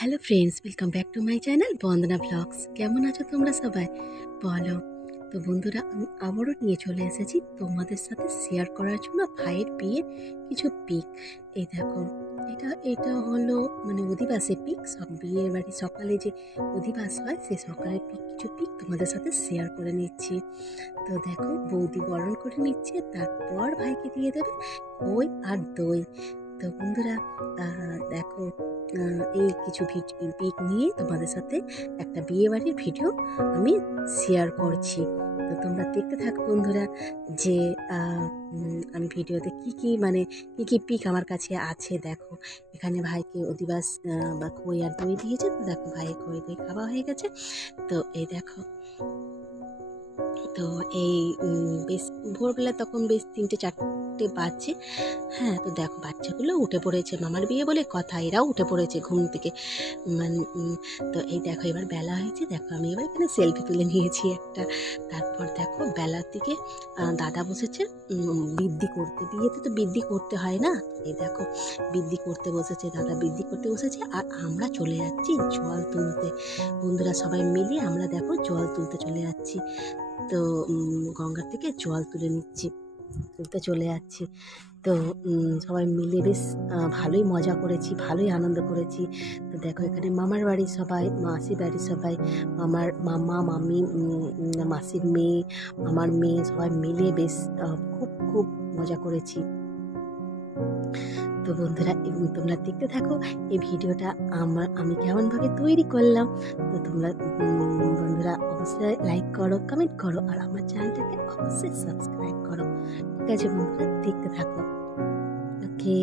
Hello friends, welcome back to my channel Bandana blogs. কেমন আছো তোমরা সবাই বলো? তো বন্ধুরা, আমি আবারও নিয়ে চলে এসেছি তোমাদের সাথে শেয়ার করার জন্য ভাইয়ের বিয়ের কিছু পিক। এই দেখো, এটা এটা হলো অধিবাসের পিক। সব বিয়ের বাড়ি সকালে যে অধিবাস হয় সেই সকালের পিক, কিছু পিক তোমাদের সাথে শেয়ার করে নিচ্ছি। তো দেখো, বৌদি বরণ করে নিচ্ছে, তারপর ভাইকে দিয়ে দেবে খই আর দই। তো বন্ধুরা, দেখো, এই কিছু পিক নিয়ে তোমাদের সাথে একটা বিয়ে বাড়ির ভিডিও আমি শেয়ার করছি। তো তোমরা দেখতে থাকো বন্ধুরা, যে আমি ভিডিওতে কি কি পিক আমার কাছে আছে। দেখো, এখানে ভাইকে অধিবাস বা খই আর দই দিয়েছে। তো দেখো, ভাইয়ের খই দই খাওয়া হয়ে গেছে। তো এই দেখো, তো এই বেশ ভোরবেলা, তখন বেশ 3-4 বাজছে। হ্যাঁ, তো দেখো, বাচ্চাগুলো উঠে পড়েছে, মামার বিয়ে বলে কথা, এরাও উঠে পড়েছে ঘুম থেকে। তো এই দেখো, এবার বেলা হয়েছে। দেখো, আমি এবার এখানে সেলফি তুলে নিয়েছি একটা। তারপর দেখো, বেলার দিকে দাদা বসেছে বৃদ্ধি করতে। বিয়েতে তো বৃদ্ধি করতে হয় না? এই দেখো, বৃদ্ধি করতে বসেছে দাদা, বৃদ্ধি করতে বসেছে, আর আমরা চলে যাচ্ছি জল তুলতে। বন্ধুরা সবাই মিলে আমরা দেখো জল তুলতে চলে যাচ্ছি। তো গঙ্গার থেকে জল তুলতে চলে যাচ্ছি। তো সবাই মিলে বেশ ভালোই মজা করেছি, ভালোই আনন্দ করেছি। তো দেখো, এখানে মামার বাড়ির সবাই, মাসির বাড়ির সবাই, মামার মামা মামি, মাসির মেয়ে, আমার মেয়ে, সবাই মিলে বেশ খুব খুব মজা করেছি। তো বন্ধুরা, তোমরা দেখতে থাকো এই ভিডিওটা আমি কেমনভাবে তৈরি করলাম। তো তোমরা বন্ধুরা অবশ্যই লাইক করো, কমেন্ট করো, আর আমার চ্যানেলটাকে অবশ্যই সাবস্ক্রাইব করো। ঠিক আছে বন্ধুরা, দেখতে থাকো। ওকে।